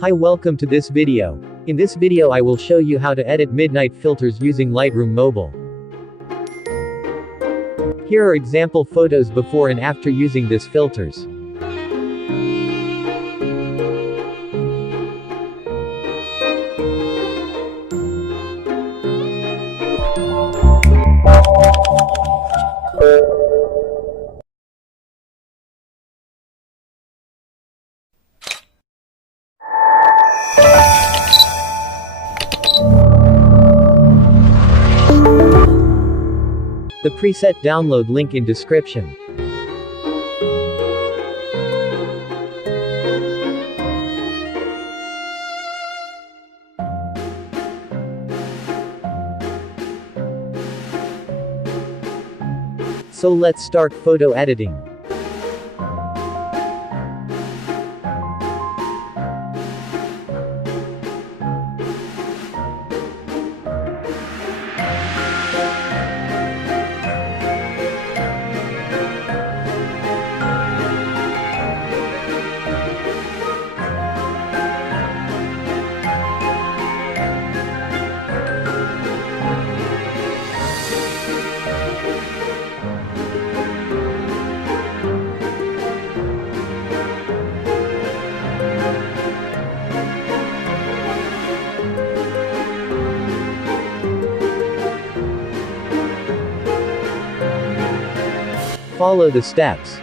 Hi, welcome to this video. In this video I will show you how to edit midnight filters using Lightroom Mobile. Here are example photos before and after using these filters. The preset download link in description. So let's start photo editing. Follow the steps.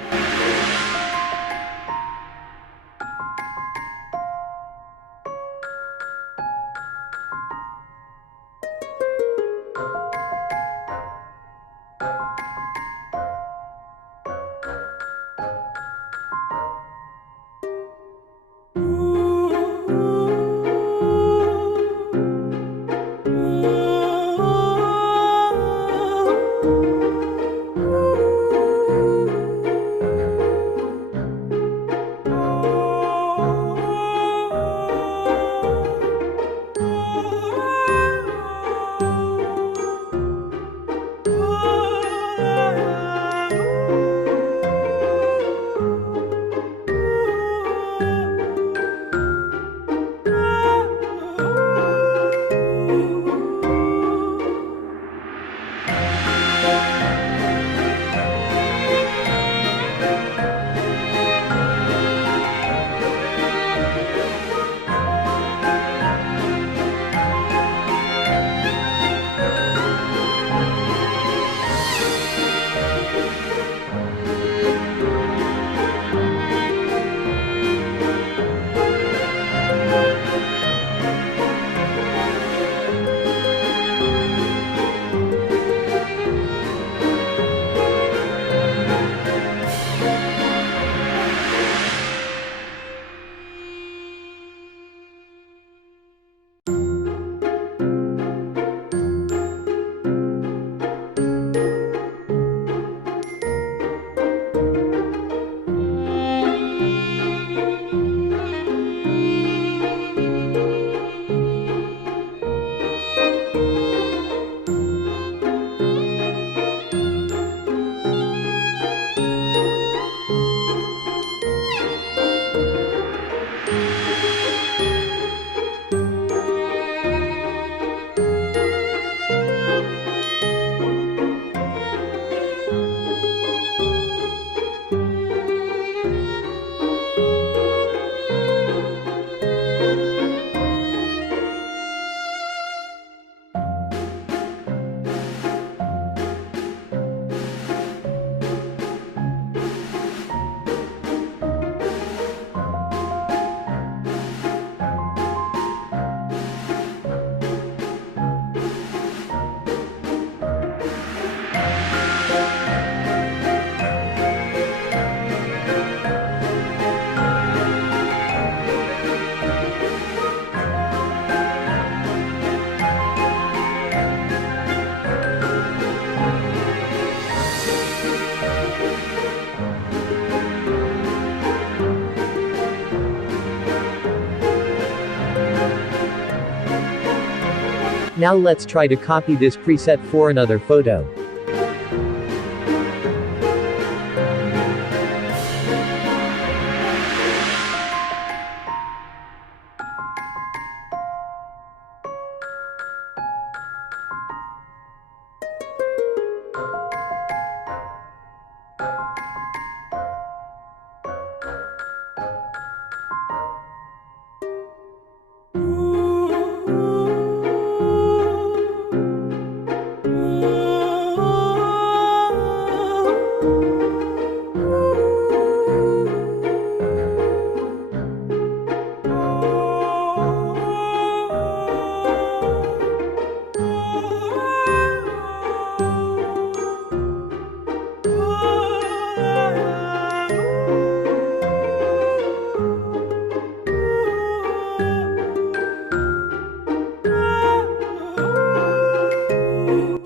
Now let's try to copy this preset for another photo.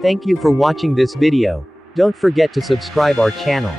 Thank you for watching this video. Don't forget to subscribe our channel.